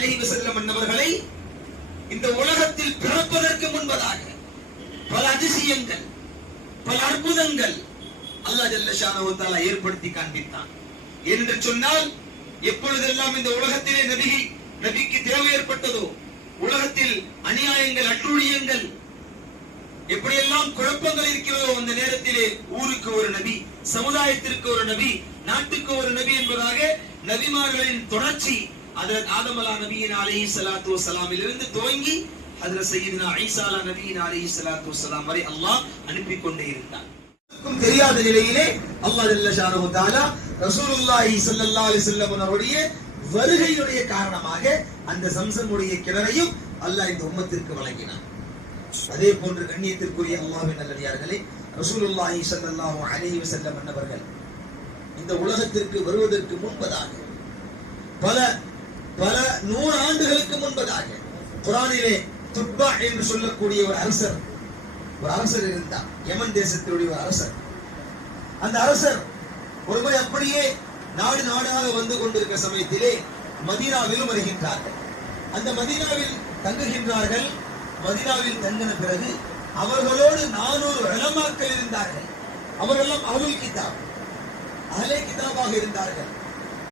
அலைஹி வஸல்லம் அன்னவர்களை இந்த உலகத்தில் பிறப்பதற்கு முன்பதாக பல அதிசயங்கள், பல அற்புதங்கள் அல்லாஹ் ஜல்ல ஷானஹு தஆலா ஏற்படுத்தி காண்பித்தான். என்று சொன்னால் எப்பொழுதெல்லாம் இந்த உலகத்திலே நபிக்கு தேவை ஏற்பட்டதோ, உலகத்தில் அநியாயங்கள், அட்டுழியங்கள், எப்படியெல்லாம் குழப்பங்கள் இருக்கிறதோ, அந்த நேரத்திலே ஊருக்கு ஒரு நபி, சமுதாயத்திற்கு ஒரு நபி, நாட்டுக்கு ஒரு நபி என்பதாக நபிமார்களின் தொடர்ச்சி ஹஜ்ரத் ஆதம் அலா நபியின் அலைஹிஸ்ஸலாத்து வஸ்ஸலாமிலிருந்து துவங்கி ஹஜ்ரத் சய்யிதுனா ஈசா அலா நபியின் அலைஹிஸ்ஸலாத்து வஸ்ஸலாம் வரை அல்லாஹ் அனுப்பி கொண்டே இருந்தார். தெரியாத நிலையிலே அல்லாஹ் ஜல்ல ஷானஹு தஆலா ரசூலுல்லாஹி ஸல்லல்லாஹு அலைஹி வஸல்லம் அவருடைய வருகையுடைய காரணமாக அந்த சம்சமுடைய கிணறையும் அல்லாஹ் இந்த உம்மத்திற்கு வழங்கினார். அதே போன்று கண்ணியத்திற்குரிய அல்லாஹ்வின் நல்லடியார்களே, ரசூலுல்லாஹி ஸல்லல்லாஹு அலைஹி வஸல்லம் அன்னவர்கள் இந்த உலகத்திற்கு வருவதற்கு முன்பதாக பல 100 ஆண்டுகளுக்கு முன்பதாக குர்ஆனிலே துப்பா என்று சொல்லக்கூடிய ஒரு அரசர் இருந்தார். யமன் தேசத்தினுடைய ஒரு அரசர். அந்த அரசர் ஒருமுறை அப்படியே நாடாக வந்து கொண்டிருக்கிற சமயத்திலே மதீனாவிலும் வருகின்றார்கள். அந்த மதீனாவில் தங்குகின்றார்கள். மதீனாவில் தங்கின பிறகு அவர்களோடு 400 உலமாக்கள் இருந்தார்கள். அவர்களெல்லாம் அஹ்லே கிதாபாக இருந்தார்கள்.